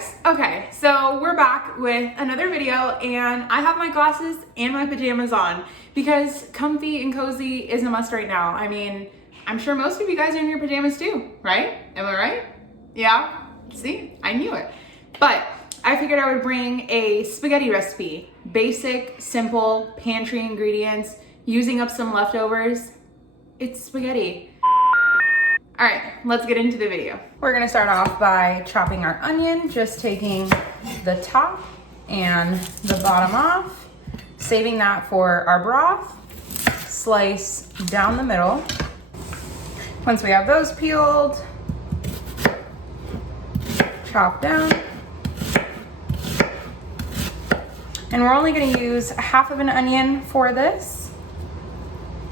guys, okay, so we're back with another video and I have my glasses and my pajamas on because comfy and cozy is a must right now. I mean, I'm sure most of you guys are in your pajamas too, right? Am I right? Yeah, see, I knew it. But I figured I would bring a spaghetti recipe. Basic, simple, pantry ingredients, using up some leftovers. It's spaghetti. All right, let's get into the video. We're gonna start off by chopping our onion, just taking the top and the bottom off, saving that for our broth, slice down the middle. Once we have those peeled, chop down. And we're only gonna use half of an onion for this.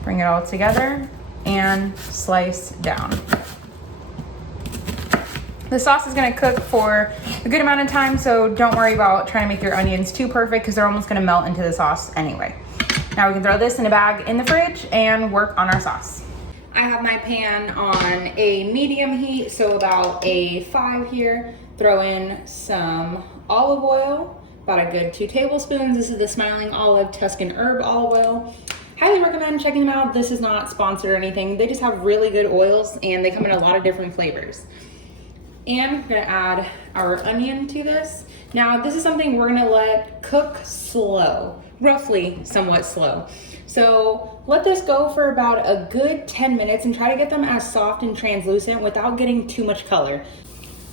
Bring it all together and slice down. The sauce is gonna cook for a good amount of time, so don't worry about trying to make your onions too perfect because they're almost gonna melt into the sauce anyway. Now we can throw this in a bag in the fridge and work on our sauce. I have my pan on a medium heat, so about a 5 here. Throw in some olive oil, about a good 2 tablespoons. This is the Smiling Olive Tuscan Herb olive oil. Highly recommend checking them out. This is not sponsored or anything. They just have really good oils and they come in a lot of different flavors. And we're gonna add our onion to this. Now, this is something we're gonna let cook slow, roughly somewhat slow. So let this go for about a good 10 minutes and try to get them as soft and translucent without getting too much color.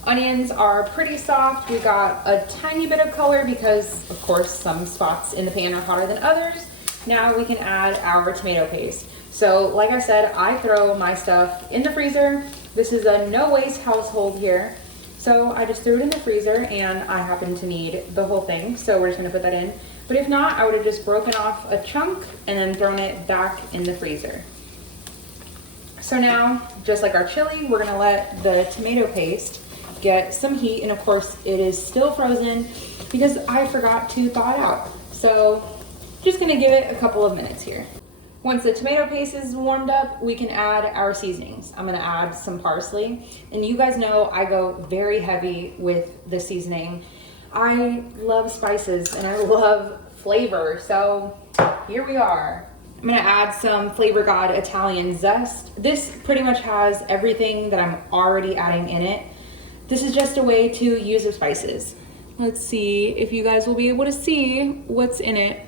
Onions are pretty soft. We got a tiny bit of color because, of course, some spots in the pan are hotter than others. Now we can add our tomato paste. So like I said, I throw my stuff in the freezer. This is a no waste household here. So I just threw it in the freezer and I happen to need the whole thing. So we're just gonna put that in. But if not, I would have just broken off a chunk and then thrown it back in the freezer. So now, just like our chili, we're gonna let the tomato paste get some heat. And of course it is still frozen because I forgot to thaw it out. So just gonna give it a couple of minutes here. Once the tomato paste is warmed up, we can add our seasonings. I'm gonna add some parsley. And you guys know I go very heavy with the seasoning. I love spices and I love flavor, so here we are. I'm gonna add some Flavor God Italian zest. This pretty much has everything that I'm already adding in it. This is just a way to use the spices. Let's see if you guys will be able to see what's in it.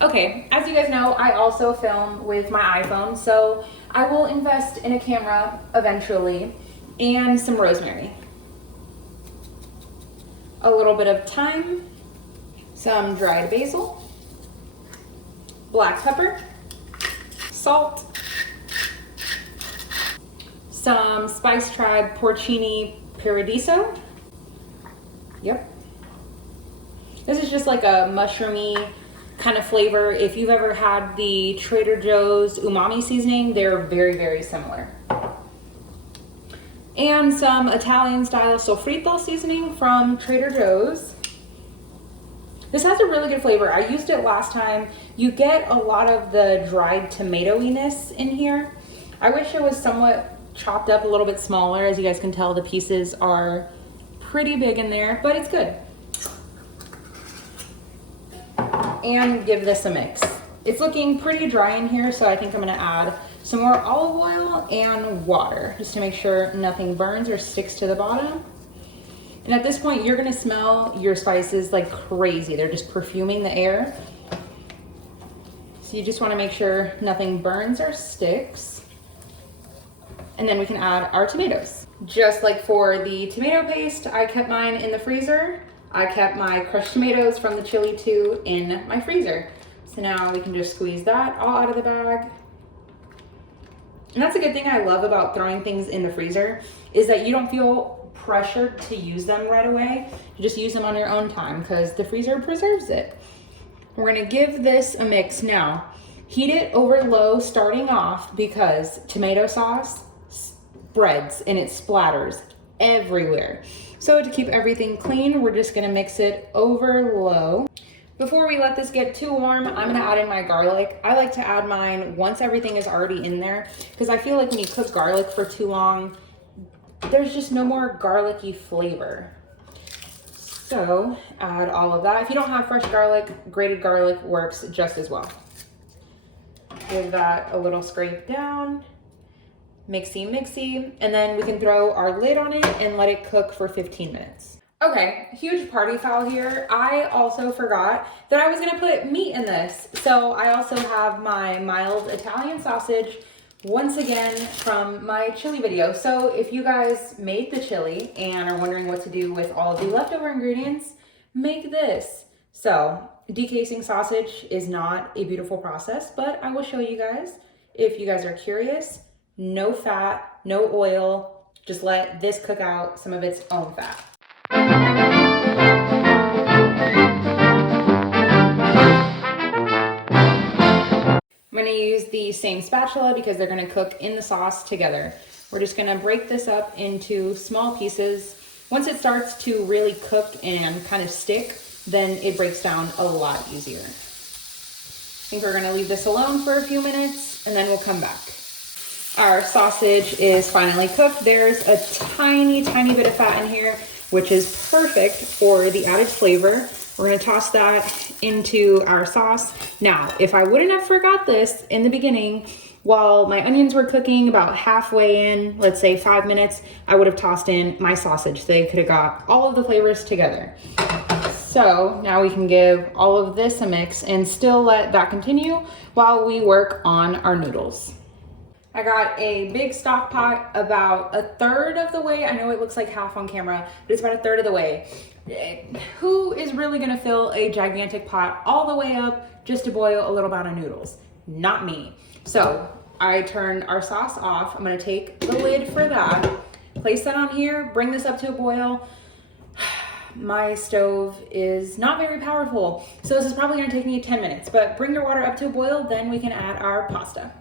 Okay, as you guys know, I also film with my iPhone, so I will invest in a camera eventually, and some rosemary. A little bit of thyme, some dried basil, black pepper, salt, some Spice Tribe Porcini Paradiso. Yep. This is just like a mushroomy kind of flavor. If you've ever had the Trader Joe's umami seasoning, they're very, very similar. And some Italian style sofrito seasoning from Trader Joe's. This has a really good flavor. I used it last time. You get a lot of the dried tomatoiness in here. I wish it was somewhat chopped up a little bit smaller. As you guys can tell, the pieces are pretty big in there, but it's good. And give this a mix. It's looking pretty dry in here, so I think I'm gonna add some more olive oil and water just to make sure nothing burns or sticks to the bottom. And at this point, you're gonna smell your spices like crazy. They're just perfuming the air. So you just wanna make sure nothing burns or sticks. And then we can add our tomatoes. Just like for the tomato paste, I kept mine in the freezer. I kept my crushed tomatoes from the chili too in my freezer. So now we can just squeeze that all out of the bag. And that's a good thing I love about throwing things in the freezer is that you don't feel pressured to use them right away. You just use them on your own time because the freezer preserves it. We're gonna give this a mix now. Heat it over low starting off because tomato sauce spreads and it splatters everywhere. So to keep everything clean, we're just gonna mix it over low. Before we let this get too warm, I'm gonna add in my garlic. I like to add mine once everything is already in there because I feel like when you cook garlic for too long, there's just no more garlicky flavor. So add all of that. If you don't have fresh garlic, grated garlic works just as well. Give that a little scrape down. Mixy, mixy. And then we can throw our lid on it and let it cook for 15 minutes. Okay, huge party foul here. I also forgot that I was gonna put meat in this. So I also have my mild Italian sausage, once again from my chili video. So if you guys made the chili and are wondering what to do with all of the leftover ingredients, make this. So decasing sausage is not a beautiful process, but I will show you guys if you guys are curious. No fat, no oil, just let this cook out some of its own fat. I'm gonna use the same spatula because they're gonna cook in the sauce together. We're just gonna break this up into small pieces. Once it starts to really cook and kind of stick, then it breaks down a lot easier. I think we're gonna leave this alone for a few minutes and then we'll come back. Our sausage is finally cooked. There's a tiny, tiny bit of fat in here, which is perfect for the added flavor. We're gonna toss that into our sauce. Now, if I wouldn't have forgot this in the beginning, while my onions were cooking about halfway in, let's say 5 minutes, I would have tossed in my sausage so they could have got all of the flavors together. So now we can give all of this a mix and still let that continue while we work on our noodles. I got a big stock pot about a third of the way. I know it looks like half on camera, but it's about a third of the way. Who is really gonna fill a gigantic pot all the way up just to boil a little amount of noodles? Not me. So I turned our sauce off. I'm gonna take the lid for that, place that on here, bring this up to a boil. My stove is not very powerful, so this is probably gonna take me 10 minutes, but bring your water up to a boil, then we can add our pasta.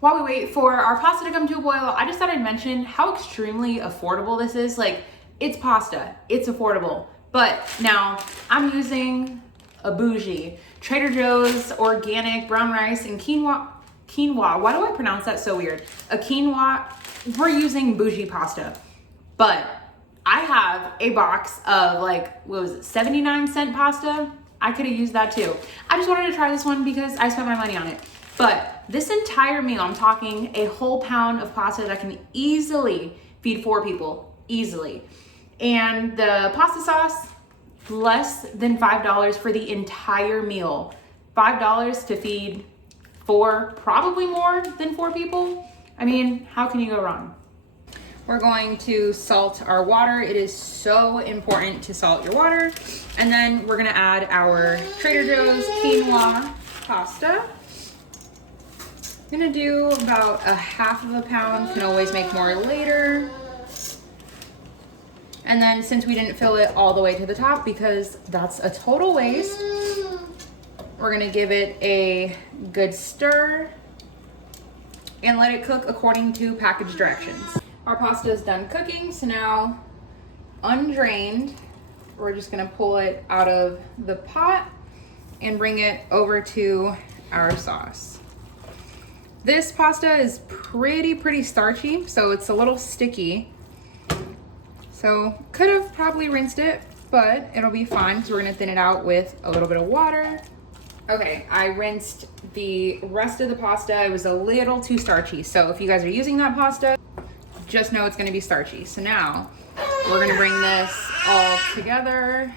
While we wait for our pasta to come to a boil, I just thought I'd mention how extremely affordable this is. Like, it's pasta, it's affordable. But now I'm using a bougie Trader Joe's organic brown rice and quinoa. Why do I pronounce that so weird? A quinoa. We're using bougie pasta, but I have a box of like, what was it, 79-cent pasta? I could have used that too. I just wanted to try this one because I spent my money on it. But this entire meal, I'm talking a whole pound of pasta that can easily feed 4 people, easily. And the pasta sauce, less than $5 for the entire meal. $5 to feed 4, probably more than 4 people. I mean, how can you go wrong? We're going to salt our water. It is so important to salt your water. And then we're gonna add our Trader Joe's quinoa pasta. I'm gonna do about a half of a pound, can always make more later. And then since we didn't fill it all the way to the top because that's a total waste, we're gonna give it a good stir and let it cook according to package directions. Our pasta is done cooking, so now undrained, we're just gonna pull it out of the pot and bring it over to our sauce. This pasta is pretty starchy, so it's a little sticky. So could have probably rinsed it, but it'll be fine. So we're gonna thin it out with a little bit of water. Okay, I rinsed the rest of the pasta. It was a little too starchy. So if you guys are using that pasta, just know it's gonna be starchy. So now we're gonna bring this all together